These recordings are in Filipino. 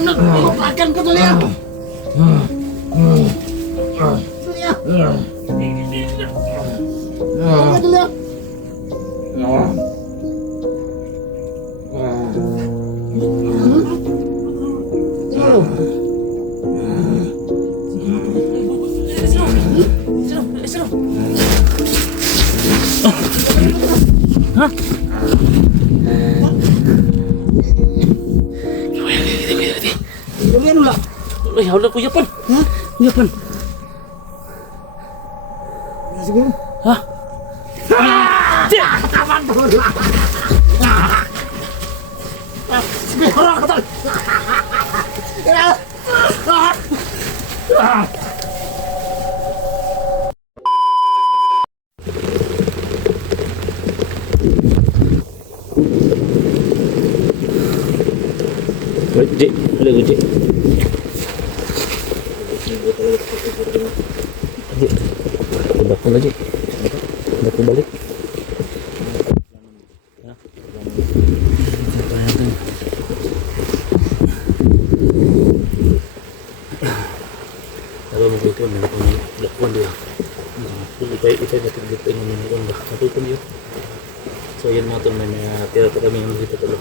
Makan ko tuloy. Ay, hawla Kuya Pan. Kuya Pan. Siguro. Ha? Siguro ako tol. Jek, ada Jek. Udah aku lagi. Udah aku balik. Ya. Kalau mau itu nih, lakukan dia. Kita dapat gitu ini dah. Apa pun dia. So yan mga tol, may mga tira kami yung dito tol.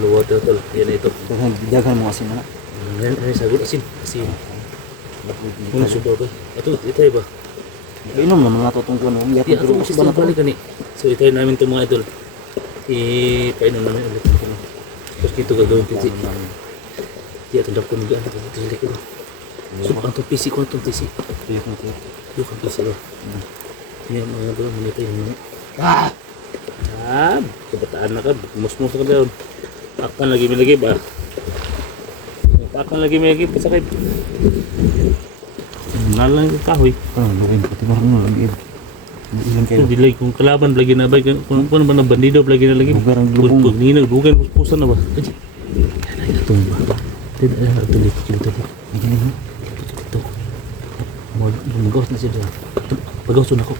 Blue water tol, yan ito. Dagan mo kasi mana. Yan ay sagot asin. Kung suba ba? Ito ba? Inom naman nga totong kuno. Iya, ito kasi balik kani. So itay namin itong mga idol. Ipainom namin ulit. Tapos dito gagawin kasi. Iya, tandap ko nag-ano ko. Tili ko. So ang itong PC ko, itong PC. Yung PC ko. Yan mga idol, manita yung mga. Kebetaan na ka, mus-mus ka doon. Akan lagi ba? Akan lagi pasakay. Nalang yung kahoy. Luwin pati marunong lagi. Ilan kayo? Hindi lagi kung kalaban lagi na ba? Kung ano ba na bandido lagi na lagi. Lugar ang lubong. Pag ninag, dugan, puspusan na ba? Aji. Yan ay natong ba? Ito dito. Ito. Magawas na siya dyan. Pagawas na ako.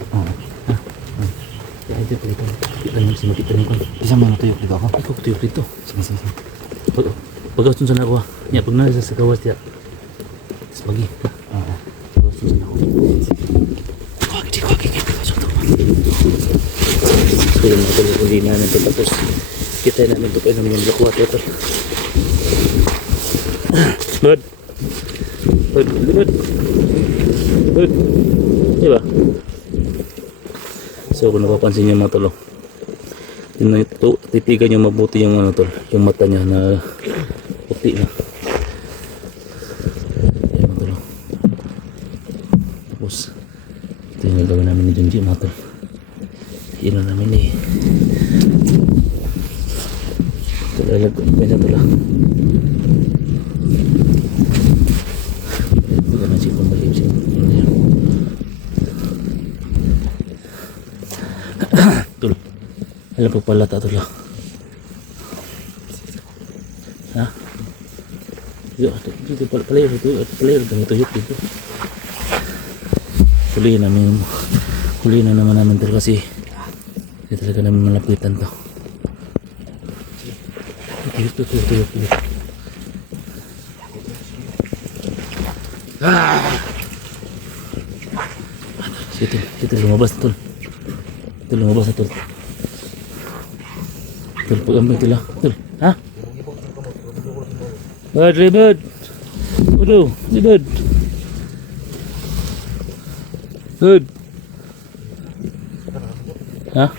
Ito dito. Kita nyo si makita nyo kan. Bisa mo natuyok dito ako? Ikaw tuyok dito. Sige. Pagawas na sana ako. Nya pag nasa sa gawas diya. Tapos pagi. Pagawas na sana ako. Kuwagi. Pagawas na ako. So yun mga tuloy namin ito. Tapos kita namin ito pa namin yung lakwat ito. Bud. Diba? So kung napapansin niyo mga tolo, titigan niyo mabuti yung ano tol, yung mata niya na puti na. Ayan mga tolo. Tapos ito yung gagawin namin ni Junji mga tol. Ilan namin eh. Ito lalag ko may na tolo. Ito na si pambalib siya. Tul, alam po pala ito lang. Ha? Dito palayo ganito yun dito. Huliin na naman namin ito kasi hindi talaga namin malapitan to. Ito. Dito lumabas na tol. Tol, pag-ambay ito lang. Tol, ha? Bud. Udo, si Bud. Bud. Ha?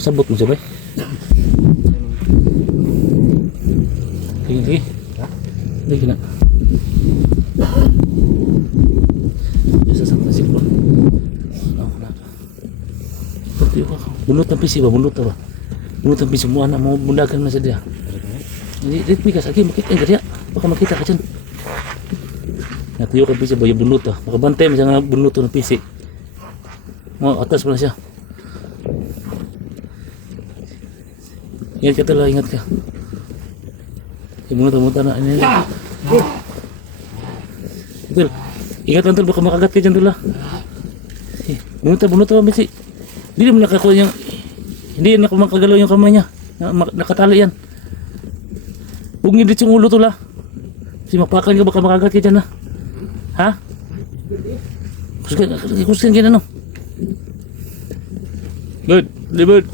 Sabot mo siya ba? Sige. Sige na. Sasaktan si Bud. Bunot ang pisi ba? Bunot ang pisi mo, anak mo bundagan na sa dia. Jadi mikas lagi makita dia. Baka makita ka dyan. Natuyo ka pisi ba yung bunot ah. Makabantay mo siya nga bunot ng pisi. Mo atas pa na siya. Ingat ka tala, ingat ka. Yung bunot na ini. Betul. Ingat antul baka makagat ka dyan tula. Bunot ang pisi. Hindi naman nakakuha yung, hindi na makagalaw yung kamay niya. Nakatali yan. Bungin dito yung ulo tol ha. Kasi mapakan ka baka makagat ka dyan ha. Ha? Kuskan ka na no. Good, libod.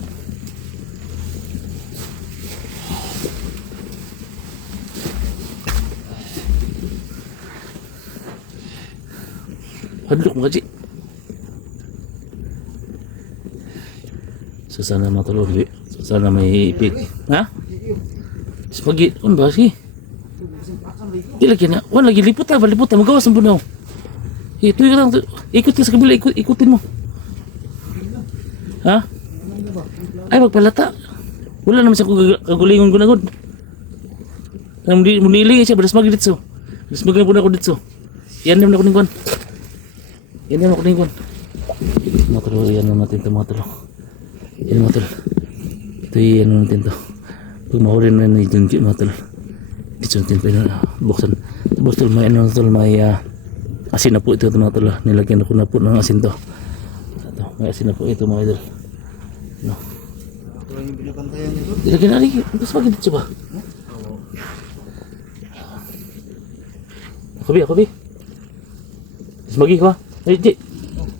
Hadlok mo kasi. So sana matulog di. So sana may ipit. Ha? Spagi, ano ba si? Di lagi na. Wan lagi lipot ha, balipot ha. Magawas ang bunaw. Ito yung lang. Ikot ka sa kabila, ikutin mo. Ha? Ay, magpalata. Wala naman siya kagulingon gunagod. Muniling siya, balas magi dito. Balas magi na ko dito. Yan naman ako ningkuan. Yan naman ako ningkuan. Mga talo, yan naman natin ito mga talo. Yan mga talo. Ito yan naman natin ito. Pag mahuli na yung junjit mga talo. Dito natin pa yun. Buksan. Tapos talo, may ano talo, may asin na po ito mga talo. Nilagyan ako na po ng asin to. Ito, may asin na po ito mga idol. No. Ito yung binabantayan nito. Nilagyan na rin. Balas magi dito ba? Ako bi. Mas magi ka. Ay, di.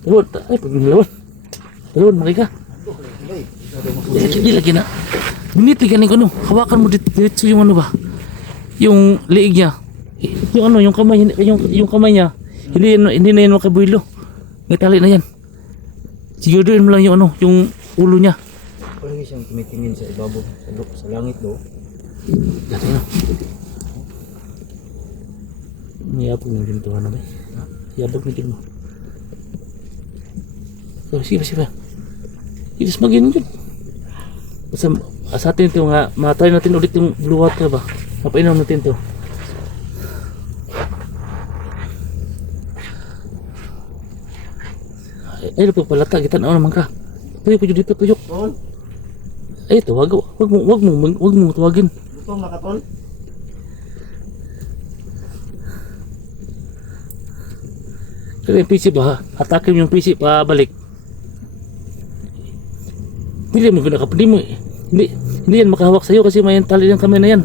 Lawad. Ay, pag nilawad. Lawad, magi ka. Di lagi na. Binitigan ko no. Hawakan mo dito yung ano ba? Yung liig niya. Yung ano, yung kamay, yung kamay niya. Hindi na yan makabuilo. May tali na yan. Siguraduhin mo lang yung ano, yung ulo niya. Parang siyang tumitingin sa ibabaw, sa langit do. Dati na. Mayabog ng gintuhan na ba? Yabog na din mo. So, sige ba? Itis magin yun. Basta sa atin ito nga, matry natin ulit yung blue water ba? Napainom natin ito. Ay, palata, kita na naman ka. Tuyok dito, tuyok. Ay, ito, wag mo tuwagin. Lutong na katol. Kaya yung PC ba, hatakin yung PC pa balik. Hindi mo hindi mo, hindi yan makahawak sa'yo kasi may tali ng kamay na yan.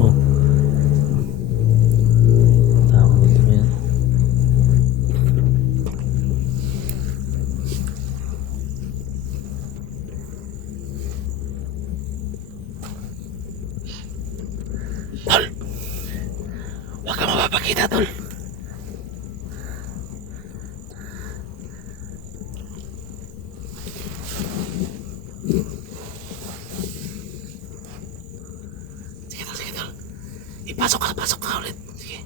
Oh. Tama ito mo yan. Tol! Huwag ka mapapakita, tol! Sige tol. Pasok ka ulit. Sige.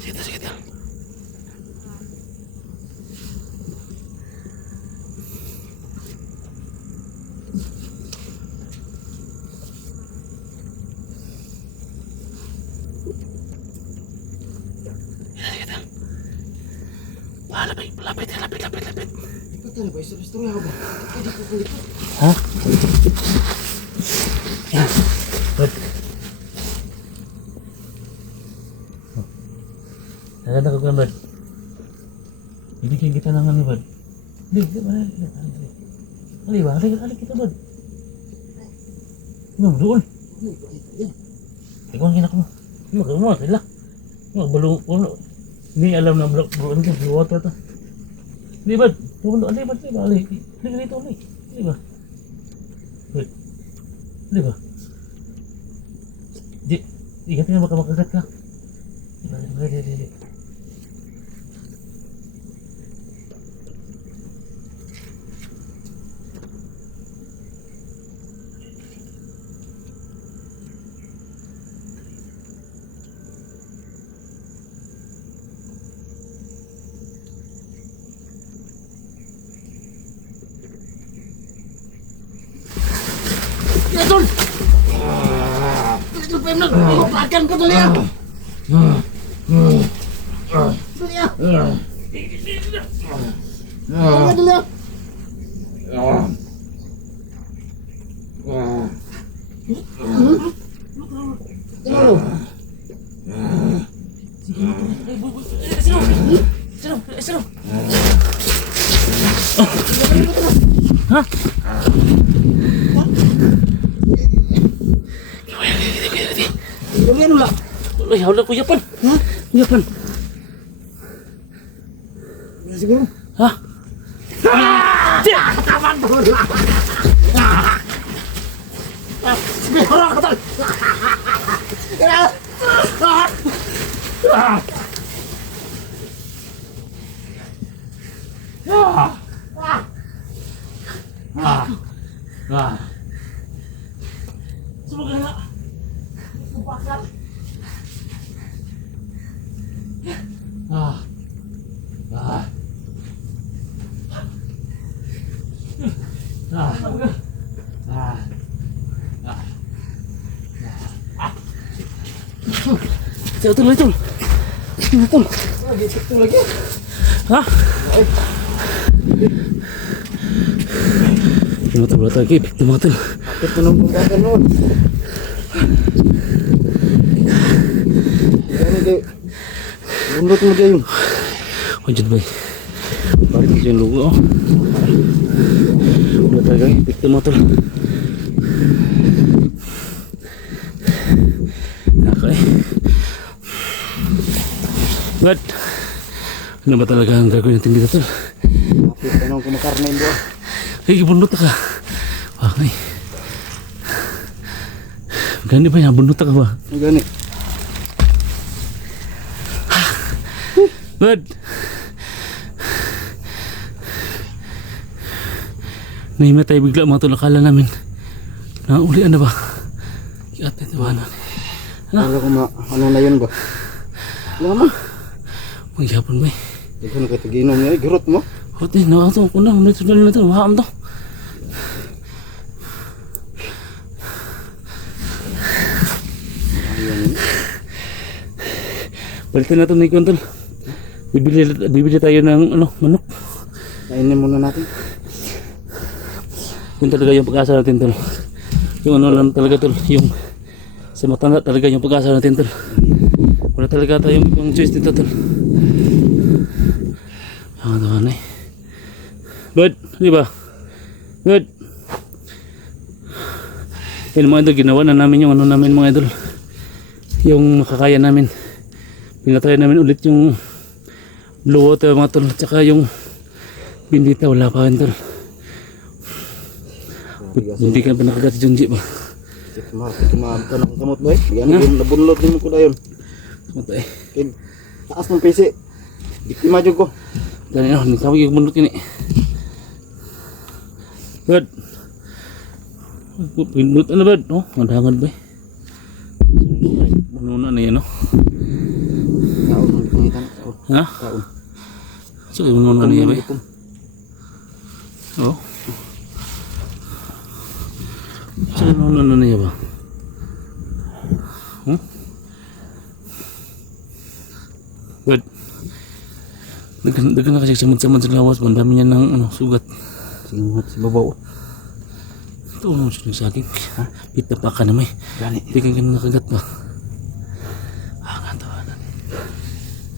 Sige tol. Lapit. Ito talaga ba? Istorya ako ba? Hindi ko kulit. Ha? Bud. Naganda ka Bud. Bibigyan kita ng ano Bud. Hindi ba? Hali kita Bud. Ano, doon. Ikaw ang kinak mo. Magkamo, sila. Magbalo, hindi alam na blue water to. Di ba? Di ba? Di ba? Di ba? Ingat nga baka makagat ka. Di. Tol! Tol, Pemnod! Ipakan ko dali ah! Dali ah! Dali ah! Sino? Ha? Lagyan mo lang. Ay, hawla Kuya Pan. Ha? Kuya Pan. Siguro. Ha? Siguro ka tal. Sumagal na. Bakal. Ah. Ah. Ah. Ah. Saya betul itu. Betul. Lagi itu lagi. Hah? Betul lagi, betul. Ito nung pagkakan noon. Ano kayo? Bundot mo kayo. Wajud bay. Balik ko yung lugo. Udah talaga ipik motor. Okay. But ano ba talaga ang gagawin natin dito tol? Kapit ka nung kumakarnain doon. Ay, bundot ka. Okay. Gani ba yan? Bundot ka ba? Ang gani. Bud! Nahimatay bigla mga tol. Akala namin naulian na ba? Kaya tayo tawanan. Alam ko ano na yun ba? Alam mo. Magyapon ba eh. Hindi ko na kayo ginom niya. Girot mo. Hote, nakasok ko na. Nito na ito. Maham to. Balitan na ito ni Kontol. Bibili tayo ng manok. Kainin muna natin. Yun talaga yung pag-asa natin tol. Yung ano lang talaga tol. Yung sa matanda talaga yung pag-asa natin tol. Wala talaga tayong ibang choice dito tol. Ang tawanan eh. Good, di ba? Good. Yung mga idol, ginawa na namin yung ano namin mga idol. Yung makakaya namin. Pinatry namin ulit yung blue water mga tol. Tsaka yung bindita, wala pa rin tol. Hindi ka pa nakagat si Junji ba? Kumahan ka ng kamot ba eh? Yan, nabunlot din mo ko na yun. Matay. Taas ng PC. Biktima dyan ko. Dali na, hindi tawag yung bundot yun eh. Bud. Bundot ano bud? Oh, madangad ba eh. Manuna na yan oh. Kaon ang pangitan. Ha? Kaon. So, manuna na yan ba eh. Oh. So, manuna na yan ba? Hmm? Bud. Dagan na kasi samad-samad sa lawas. Ang dami niya ng sugat. Singot sa babaw. Ito mo siya sa akin. Ha? Pita pa ka naman eh. Gani. Hindi ka ganun nakagat ba? Ah, nga tawanan.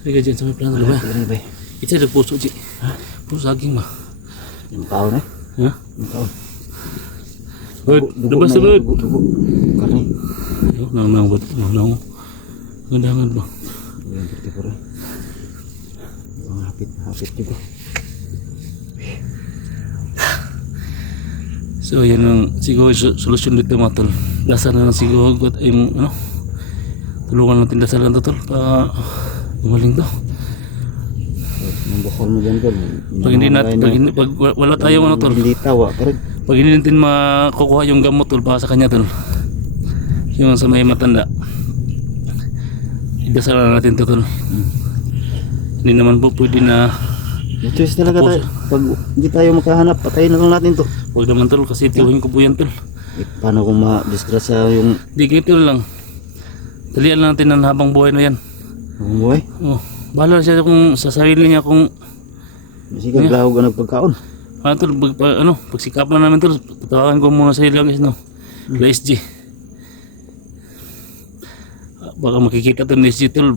Sige ka dyan sa may plano ba? Gani ba eh? Ito yung puso di. Ha? Puso saging ba? Yung kaon eh. Ha? Yung kaon. Bud, labas na bud. Dugo. Karni. Ayun, nang bud. Nang. Gandangan ba? Yung piti po rin. Hapit juga. So yan ang siguro solusyon dito mga tol. Dasal na lang siguro at yung tulungan natin dasal lang to tol pa gumaling to. Nambasal mo dyan tol. Pag hindi natin, pag wala tayong ano tol. Hindi tawa. Pag hindi natin makukuha yung gamot tol para sa kanya tol. Yung sa may matanda. Idasal na natin to tol. Hindi naman po pwede na may choice talaga tayo. Pag hindi tayo makahanap, patayin na lang natin to. huwag naman tol kasi tiwahin ko po yan tol. Paano kung ma-disgrasya yung Di ganito lang. Dalian lang natin ang habang buhay na yan. buhay? Oh, bahala siya kung sa sarili niya kung Sige, glahog ka nagpagkaon. ano tol, pagsikapan namin tol, patawakan ko muna sa ilang guys no. La SG. Baka makikita tol ni SG tol.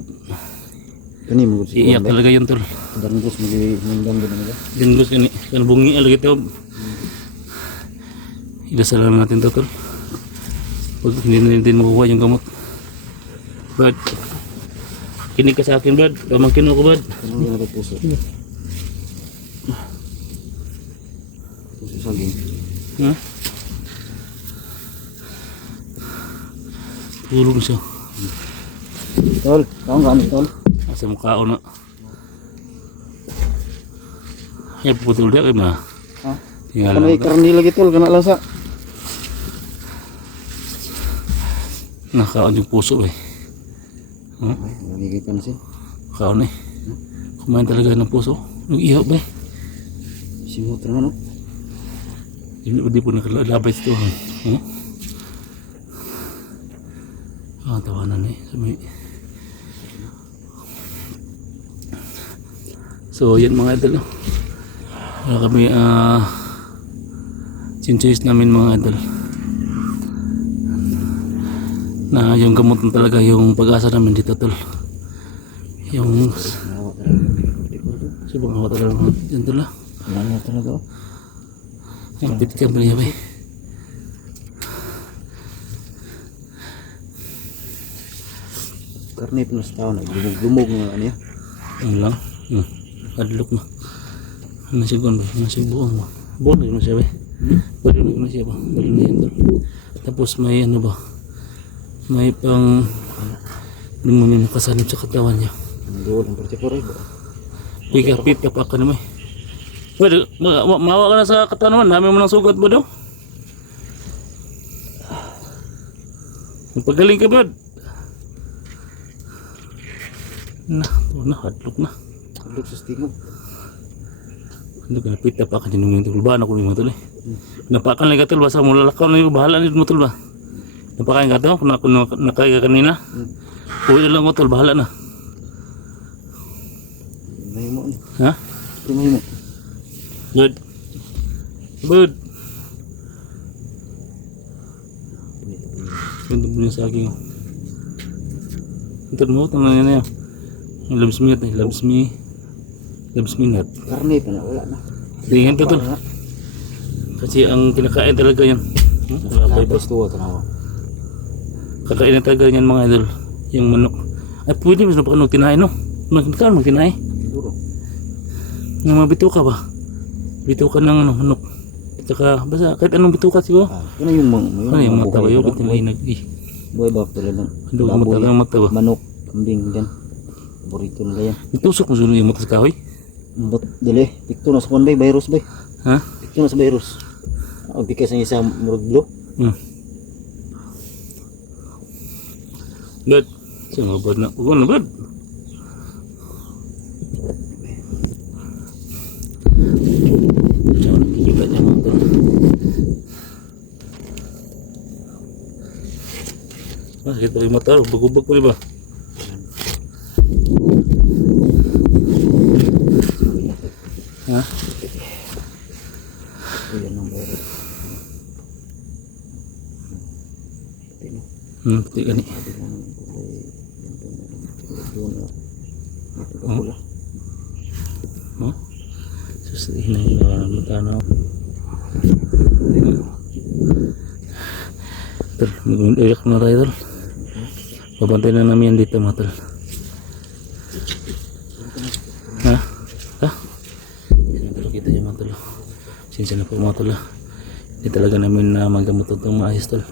Kani mo gusto Iiyak talaga yun tol. Dan gusto mag-mundang din nila. Dingos kani. Kan bungi lagi to. Idasal lang natin to tol. Pag hindi na natin makuha yung gamot. Brad. Kinig ka sa akin, Brad. Pamangkin ako, Brad. Ano yung ako puso? Puso saging. Ha? Tulog siya. Tol, kaon ka ano tol? Asa mukha na. Ay, putol dia kayo na. Ha? Tingala Kanay ka. karni lagi tol, kana lasa. Nakaon yung puso eh. Ay, maligay ka na siya. Kaon eh. Kumain talaga ng puso. Nag-ihaw ba eh. Simot na no? Hindi po nakalabay ito. Huh? Ah, tawanan eh. Sabi. So, yan mga idol. Wala kami, chinchoice namin mga idol. Na yung gamot na talaga yung pag-asa namin dito tol. Yung Nawa talaga. subang hawa talaga yan tol ah. Nawa talaga. Yung pit ka ba niya ba eh. Karni pa sa tao na gumug nga ano ya. Ano lang. Adlok na. Ano siya gawin ba? Ano siya buong ba? Buong na yun siya ba? Balinig na siya ba? Balinig na yan tol. Tapos may ano ba? May pang demonyo na kasanib sa katawan niya. Doon ang partikular ba? Pit ka pa ka naman. Pwede, mawa ka na sa katawan naman. Dami mo ng sugat ba daw? Magpagaling ka ba? Na, hadlok na. Look sa stingog. Ano ka, pit ka pa ka din yung tulba. Ano ko yung tulay. Napakan lang ka tol. Basta mo lalakaw na yung bahala nito mo tulba. Napakain ka to. Kung ako nakaya ka kanina. Uwi na lang ko tol. Bahala na. Mahimo ni. Ha? Mahimo. Good. Good. Ganda po niya sa akin. Ito mo, ito na yan. Yung loves me, loves me. Loves me not. Karni pa na wala na. Tingin to tol. Kasi ang kinakain talaga yan. Wala pa iba. Basta tuwa tanawa. Kakain na talaga yan mga idol. Yung manok. Ay pwede mas napakano tinahin no. Magkakaroon magtinahin. Siguro. Yung mga bituka ba? Bituka ng ano, manok. At saka basta kahit anong bituka siguro. Ano yung Ano yung mata ba? Yung tinahinag eh. Buhay ba talaga ng Ano yung mata lang mata ba? manok, kambing dyan. Paborito nila yan. Itusok mo sulo yung mata sa kahoy. But dili, pikto na sa kwan bay, virus bay. Ha? Pikto na sa virus. Ang bikas ang isa murag blue. Bad. Siya mga bad na. Huwag na bad. Kita niya mga bad. Sakit pa yung mata. Bag-ubag pa diba? Ha? Ayan ang virus. Pati gani. Oh? Sus, hinay na matanaw. Tol, mag-iyak na tayo tol. Babantay na namin yan dito mga tol. Ha? Ha? Yan tol, kita yung mga tol. Sinsya na po mga tol. Hindi talaga namin na magamot itong maayos tol.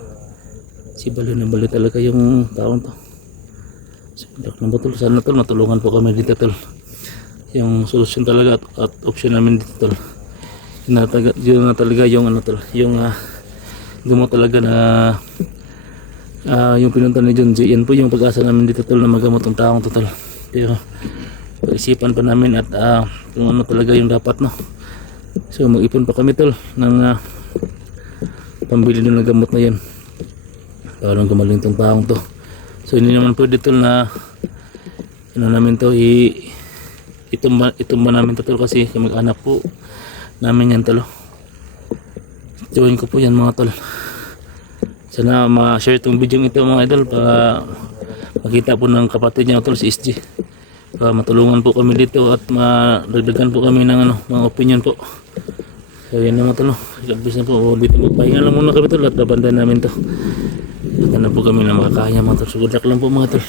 Si balo na balo talaga yung taon to. Sindak na ba tol? Sana tol, matulungan po kami dito tol. Yung solusyon talaga at option namin dito tol. Yun na talaga yung ano tol. Yung gumo talaga na yung pinunta ni John J. Yan po yung pag-asa namin dito tol na magamot ang taong to tol. Pero pag-isipan pa namin at kung ano talaga yung dapat no. So mag-ipon pa kami tol ng pambili ng gamot na yun. Parang gumaling tong taong to. So hindi naman pwede tol na ano namin to itumba namin to tol kasi kamag-anak po namin yan tol. Join ko po yan mga tol. Sana ma-share itong video ito mga idol para makita po ng kapatid niya tol si SG. Para matulungan po kami dito at madagdagan po kami ng ano, mga opinion po. So yan naman tol. Ilabis na po dito. Magpahinga lang muna kami tol at babandayan namin to. At na po kami na makakaya mga tol. So good luck lang po mga tol.